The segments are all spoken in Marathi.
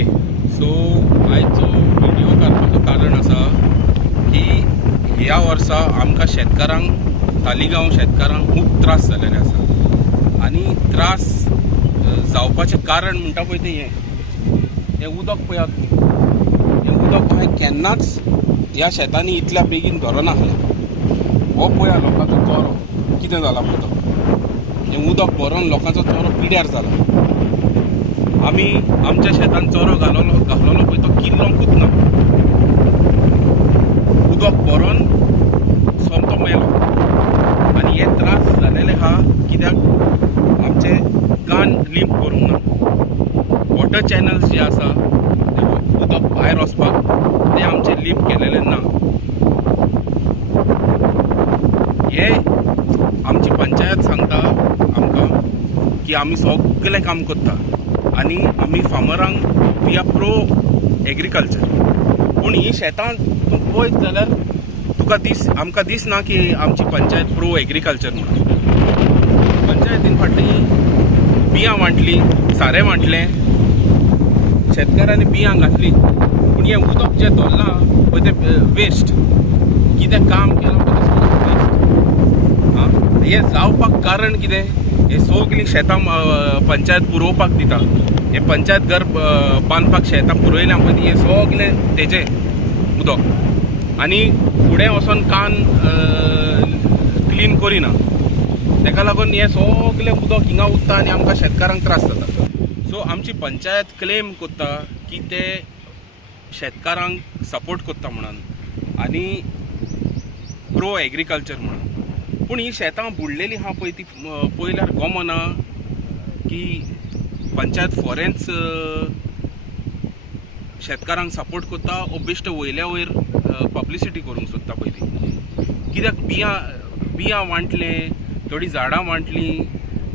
ओके सो आयचो व्हिडिओ काडपाचो कारण आसा की ह्या वर्सा आमकां शेतकारांक तालिगांव शेतकारांक खूब त्रास जाल्ले आसा आणि त्रास जावपाचें कारण म्हणटा पळय तें उदक पळयात हें उदक हांवें केन्नाच ह्या शेतांनी इतल्या बेगीन धरनासलें हो पळया लोकांचो चोरो कितें जाला पळय तो हें उदक भरोन लोकांचो चोरो पिड्यार जाला आमी आमच्या शेतान चोरो घालोलो पळय तो किल्लोंकूच ना उदक भरोन सोमतो मेलो आनी हे त्रास जालेले हा कित्याक आमचे कान लिंप करूंक ना वॉटर चॅनल्स जे आसा ते उदक भायर वचपाक ते आमचे लिंप केलेले ना हे आमची पंचायत सांगता आमकां की आमी सगळें काम करता आणि आमी फार्मरांक वी आर प्रो एग्रीकल्चर पूण ही शेतां तूं पळयत जाल्यार तुका आमकां दिसना की आमची पंचायत प्रो एग्रीकल्चर म्हणून पंचायतीन फाटलीं बियां वांटली सारें वांटलें शेतकारांनी बियां घातली पूण हें उदक जें धरलां पळय तें वेस्ट कितें काम केलां पळय तें सगळें वेस्ट हें जावपाक कारण कितें हे सगळीं शेतां पंचायत पुरोवपाक दिता हे पंचायत घर बांदपाक शेतां पुरयल्या पळय हे सगळें तेजें उदक आनी फुडें वचोन कान क्लीन करिना तेका लागून हे सगळें उदक हिंगा उरता आनी आमकां शेतकारांक त्रास जाता सो आमची पंचायत क्लेम करता की ते शेतकारांक सपोर्ट करता म्हणून आनी प्रो एग्रीकल्चर म्हणून पूण ही शेतां बुडलेली हा पळय ती पळयल्यार गमना की पंचायत फॉरेन्स शेतकारांक सपोर्ट करता ओ बेश्ट वयल्या वयर पब्लिसिटी करूंक सोदता पळय ती कित्याक बियां वांटले थोडी झाडां वांटली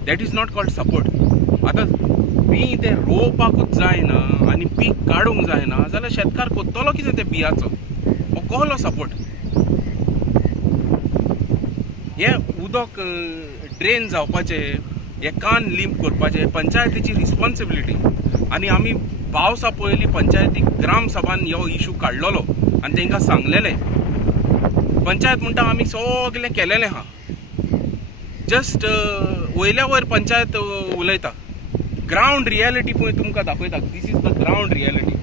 that is not called support आतां बी ते रोवपाकूच जायना आनी पीक काडूंक जायना जाल्यार शेतकार कोत्तलो कितें त्या बियाचो हो कसलो सपोर्ट हे उदक ड्रेन जावपाचें हे कान लिंप करपाचें पंचायतीची रिस्पॉन्सिबिलिटी आनी आमी पावसा पयलीं पंचायतीक ग्राम सभान हो इशू काडलेलो आनी तांकां सांगलेलें पंचायत म्हणटा आमी सगळें केलेलें हा जस्ट वयल्या वयर पंचायत उलयता ग्रावंड रियलिटी पळय तुमकां दाखयता this is the ground reality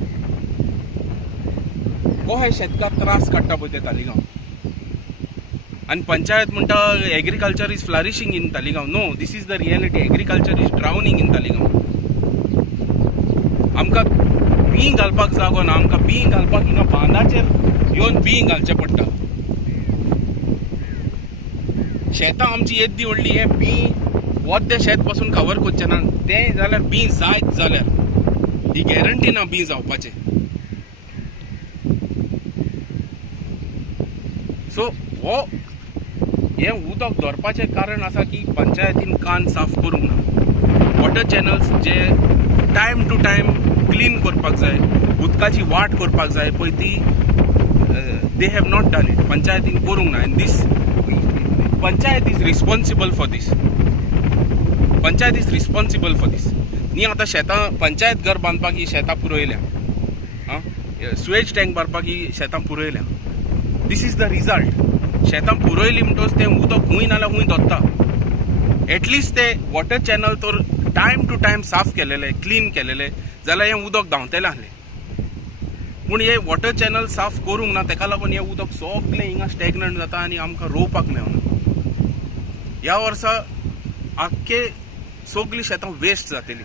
कशे शेतकार त्रास काडटा पळय ते तालिगांव आणि पंचायत म्हणटा agriculture is flourishing in Taleigao no this is the reality agriculture is drowning in Taleigao आमकां बीं घालपाक जागो ना आमकां बीं घालपाक हिंगा बांदाचेर येवन बीं घालचें पडटा शेतां आमची येद्दी व्हडली हे बीं वद्दे शेत पासून कवर करचें ना तें जाल्यार बीं जायत जाल्यार ही गॅरंटी ना बीं जावपाचें सो हो हें उदक धरपाचें कारण आसा की पंचायतीन कान साफ करूंक ना वॉटर चॅनल्स जे टायम टू टायम क्लीन करपाक जाय उदकाची वाट करपाक जाय पळय ती they have not done it पंचायतीन करूंक ना आनी this panchayat is responsible for this panchayat is responsible for this न्ही आतां शेतां पंचायत घर बांदपाक ही शेतां पुरयल्या स्वेज टँक भरपाक ही शेतां पुरयल्या दीस इज द रिजल्ट शेतां पुरयली म्हणटच तें उदक खूंय नाल्यार खूंय धरता एटलिस्ट ते वॉटर चॅनल तर टायम टू टायम साफ केलेले क्लीन केलेले जाल्यार हें उदक धांवतलें आसलें पूण हे वॉटर चॅनल साफ करूंक ना तेका लागून हें उदक सगळें हिंगा स्टॅग्नंट जाता आनी आमकां रोवपाक मेळना ह्या वर्सा आख्खे सगळीं शेतां वेस्ट जातलीं